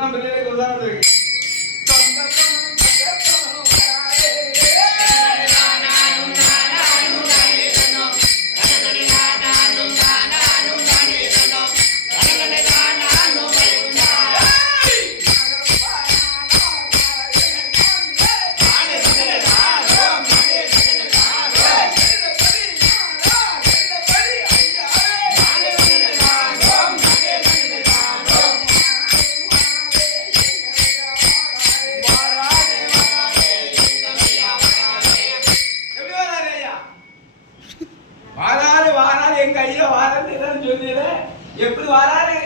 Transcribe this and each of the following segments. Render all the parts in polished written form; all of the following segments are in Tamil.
இப்பதான் பிள்ளைகளுக்கு உதாரணம் இருக்கு. வாராரு வாராரு எங்க ஐயா வாரான்னு சொல்லிடுற. எப்படி வாராரு?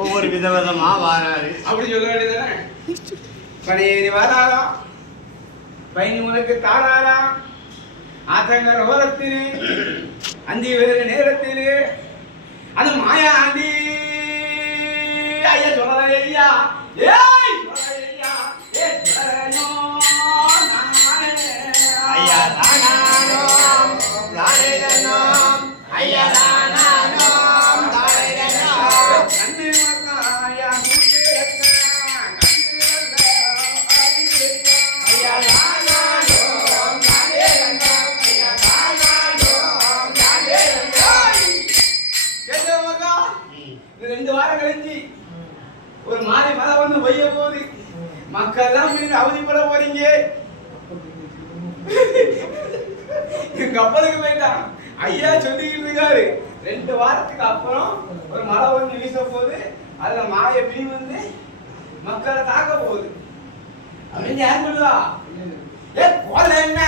ஒவ்வொரு விதவிதமா வாராரு அப்படி சொல்ல வேண்டியதானே. பணியேறி வாராராம், பயணி உனக்கு தாராரா, ஆத்தங்கர ஓரத்திலே அந்தி வேறு நேரத்திலே அது மாயா ஆண்டி ஐயா சொல்ற ஐயா ஏய் சொல்ற ஐயா ஏ சொல்றையோ ஐயா தானானோம் தானேனோம் ஐயா தானானோம் தானேனோம் கண்டு மக்காயா கூட்டேக்கா கண்டு ஐயா தானானோம் தானேனோம் ஐயா தானானோம் தானேனோம் கேட்ட மக்கா இது 2 வாரம் கழிச்சு ஒரு மாறி மழை வந்து பெய்ய போகுது. மக்கள் தான் மீன் அவதிப்பட போறீங்க. எங்க கப்பலுக்கு போயிட்டான் ஐயா சொல்லிக்கிட்டு இருக்காரு. 2 வாரத்துக்கு அப்புறம் ஒரு மழை வந்து வீச போகுது. அதுல மாய மீன் வந்து மக்களை தாக்க போகுது அப்படின்னு யார் சொல்லுவா? ஏ போல என்ன